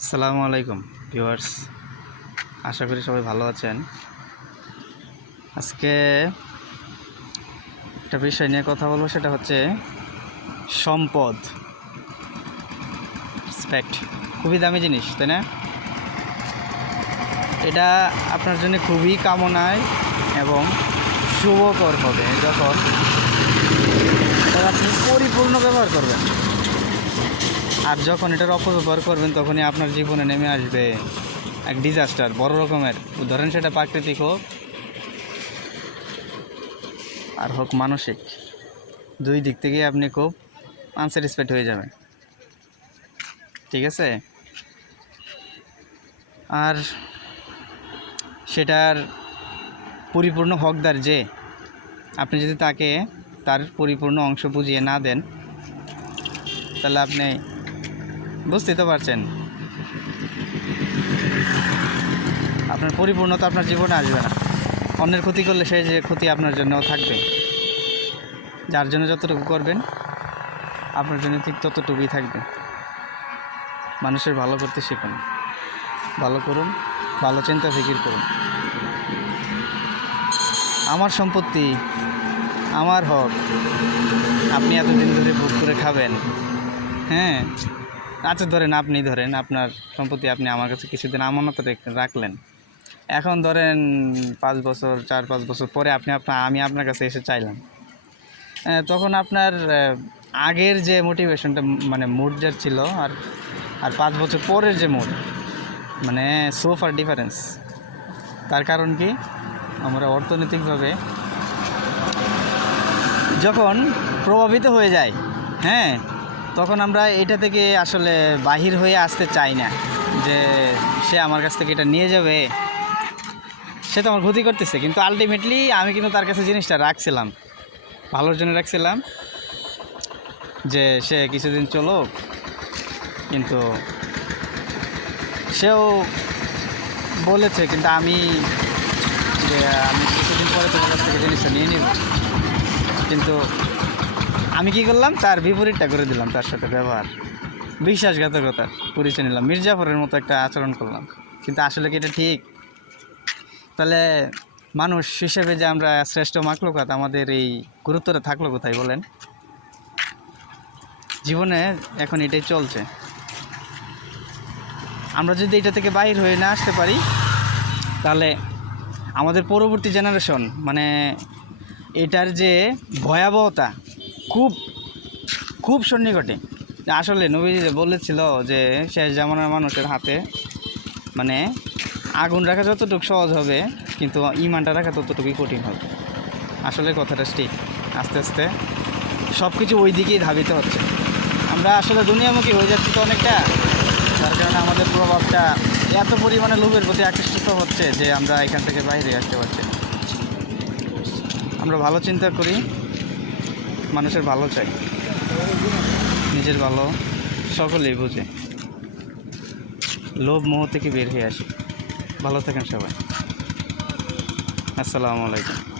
আসসালামু আলাইকুম, ভিউয়ার্স। আশা করি সবাই ভালো আছেন। আজকে একটা বিষয় নিয়ে কথা বলব, সেটা হচ্ছে সম্পদ। রেসপেক্ট খুবই দামি জিনিস, তাই না? এটা আপনার জন্য খুবই কামনায় এবং শুভকর হবে, যখন আপনি পরিপূর্ণ ব্যবহার করবেন আর যখন এটার অপব্যবহার করবেন, তখনই আপনার জীবনে নেমে আসবে এক ডিজাস্টার বড় রকমের। ধরেন সেটা প্রাকৃতিক হোক আর হোক মানসিক। দুই দিক থেকেই আপনি খুব আনস্যাটিসফাইড হয়ে যাবেন। ঠিক আছে? আর সেটার পরিপূর্ণ হকদার যে, আপনি যদি তাকে তার পরিপূর্ণ অংশ বুঝিয়ে না দেন, তাহলে আপনি বুঝতেই তো পারছেন। আপনার পরিপূর্ণতা আপনার জীবনে আসবে না। অন্যের ক্ষতি করলে সেই যে ক্ষতি আপনার জন্যও থাকবে। যার জন্য যতটুকু করবেন, আপনার জন্য ঠিক ততটুকুই থাকবে। মানুষের ভালো করতে শিখুন। ভালো করুন, ভালো চিন্তা ফিকির করুন। আমার সম্পত্তি, আমার হক, আপনি এতদিন ধরে ভোগ করে খাবেন। হ্যাঁ? আচ্ছা ধরেন আপনি, ধরেন আপনার সম্পত্তি আপনি আমার কাছে কিছুদিন আমানত রাখলেন। এখন ধরেন পাঁচ বছর, চার, পাঁচ বছর পরে আপনি আপনার আমি আপনার কাছে এসে চাইলাম। তখন আপনার আগের যে মোটিভেশনটা মানে মুড যার ছিল আর আর পাঁচ বছর পরের যে মুড মানে সো ফার ডিফারেন্স তার কারণ কি? আমরা অর্থনৈতিকভাবে যখন প্রভাবিত হয়ে যায় হ্যাঁ তখন আমরা এটা থেকে আসলে বাহির হয়ে আসতে চাই না যে সে আমার কাছ থেকে এটা নিয়ে যাবে। সে তো আমার ক্ষতি করতেছে, কিন্তু আলটিমেটলি আমি কিন্তু তার কাছে জিনিসটা রাখছিলাম, ভালোর জন্য রাখছিলাম যে সে কিছুদিন চলো কিন্তু সেও বলেছে, কিন্তু আমি যে আমি কিছুদিন পরে তোমার কাছ থেকে জিনিসটা নিয়ে নিব, কিন্তু আমি কি করলাম? তার বিপরীতটা করে দিলাম তার সাথে ব্যবহার। বিশ্বাসঘাতকতার পরিচয় নিলাম। মির্জাফরের মতো একটা আচরণ করলাম। কিন্তু আসলে কি এটা ঠিক? তাহলে মানুষ হিসেবে যে আমরা শ্রেষ্ঠ মাকলুকাত আমাদের এই গুরুত্বটা থাকল কোথায় বলেন? জীবনে এখন এটাই চলছে। আমরা যদি এটা থেকে বাইর হয়ে না আসতে পারি, তাহলে আমাদের পরবর্তী জেনারেশন মানে এটার যে ভয়াবহতা খুব খুব সন্নিকটে। আসলে নবীজি বলেছিল যে শেষ জামানার মানুষের হাতে মানে আগুন রাখা যতটুকু সহজ হবে, কিন্তু ইমানটা রাখা ততটুকুই কঠিন হবে। আসলে কথাটা ঠিক। আস্তে আস্তে সব কিছু ওই দিকেই ধাবিত হচ্ছে। আমরা আসলে দুনিয়ামুখী হয়ে যাচ্ছি তো অনেকটা। তার কারণে আমাদের প্রভাবটা এত পরিমাণে লোভের প্রতি আকৃষ্ট হচ্ছে যে আমরা এখান থেকে বাইরে আসতে পারছি আমরা ভালো চিন্তা করি। মানুষের ভালো চাই। নিজের ভালো সকলেই বুঝে। লোভ মোহ থেকে বের হয়ে আসে। ভালো থাকেন সবাই। আসসালামু আলাইকুম।